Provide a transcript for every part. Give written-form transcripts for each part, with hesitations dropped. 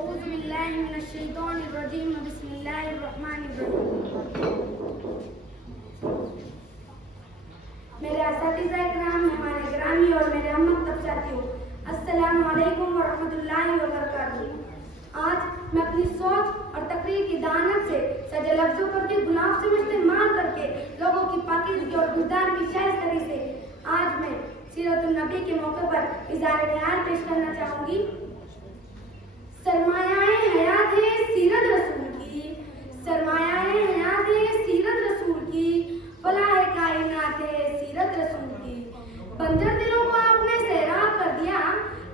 औज़ुबिल्लाहिमिनश्शैतानिर्रजीम बिस्मिल्लाहिर्रहमानिर्रहीम। मेरे असातिज़ा इकराम, मेहमान गिरामी और मेरे अम्मा तब साथियों, अस्सलामु अलैकुम व रहमतुल्लाहि व बरकातुहू। आज मैं अपनी सोच और तकरीर की दानत से सजे लफ्जों करके गुलाब से इस्तेमाल करके लोगों की पाकीज़गी और गुज़दान की शाइस्तगी से आज मैं सीरतुन नबी के मौके पर इज़हार ख्याल पेश करना चाहूंगी। सरमायाए हयात है सीरत रसूल की, सरमायाए हयात है सीरत रसूल की, फलाह कायनात है सीरत रसूल की। बंजर दिलों को आपने सैराब कर दिया,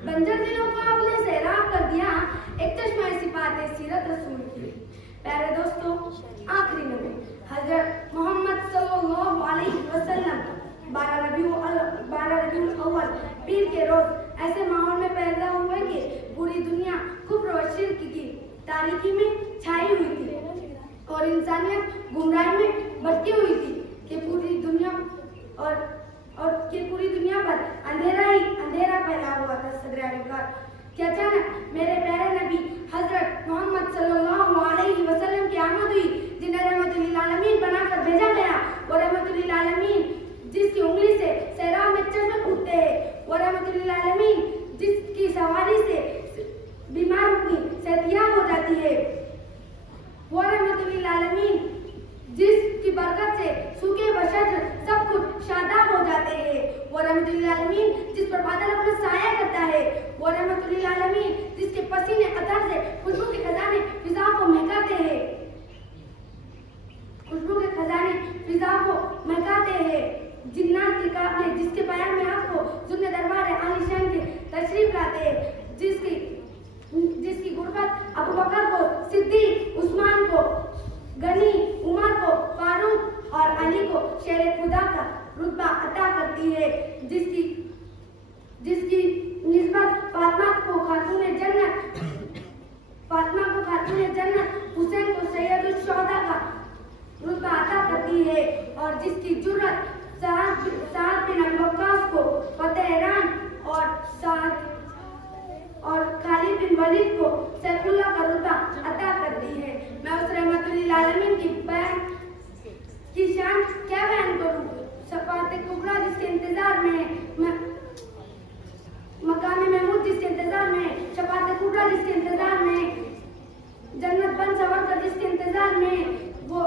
बंजर दिलों को आपने सैराब कर दिया, एक चश्मा सिफात है सीरत रसूल की। प्यारे दोस्तों, आखिरी नबी हजरत मोहम्मद सल्लल्लाहु अलैहि वसल्लम 12 रबीउल अव्वल पीर के रोज ऐसे माहौल में पैदा हुए कि पूरी दुनिया कुफ्र और शिर्क की तारीकी में छाई हुई थी और इंसानियत गुमराही में भटकी हुई थी कि पूरी दुनिया पर अंधेरा ही अंधेरा फैला हुआ था। सदर-ए-अक़बार कि अचानक मेरे प्यारे नबी हजरत मोहम्मद सल्लल्लाहु अलैहि वसल्लम की आमद हुई, जिन्हें रहमतुल लिल आलमीन बनाकर भेजा गया। वो रहमतुल लिल आलमीन जिसकी उंगली से सैराब में चश्मे उठते हैं, वो रहमतुल लिल आलमीन जिसकी सवारी से बीमार की सेहतियाब हो जाती है, वो रहमतुल लिल आलमीन जिसकी बरकत से सूखे बशर सब कुछ शादाब हो जाते हैं, वो रहमतुल लिल आलमीन जिस पर बादल अपना साया करता है, वो रहमतुल लिल आलमीन जिसके पसीने अतर से खुशबू के खजाने फिजा को महकाते हैं, खुशबू के खजाने फिजा को महकाते हैं। जिन्नात के काफिले जिसके पैर में आपको जुम्मे दरबार आलिशान के तशरीफ लाते हैं, जिसकी गुर्बत अबू बकर को सिद्दीक, उस्मान को गनी, उमर को फारूक और अली को शेर खुदा का रुतबा अता करती है, जिसकी निस्बत फातिमा को खातून जन्नत, हुसैन को सैयदुल शुहदा का रुतबा अता करती है और जिसकी जुर्रत साद बिन अबी वक्कास को फतेह ईरान और खालिद बिन वलीद को सैफुल्लाह का रुतबा अता करती है। मैं उस रहमतुल लिल आलमीन की शान क्या बयान करूं। शफाअत कुबरा जिसके इंतजार में, मकाम महमूद जिसके इंतजार में, शफाअत कुबरा जिसके इंतजार में, जन्नत बन सवर कर जिसके इंतजार में, वो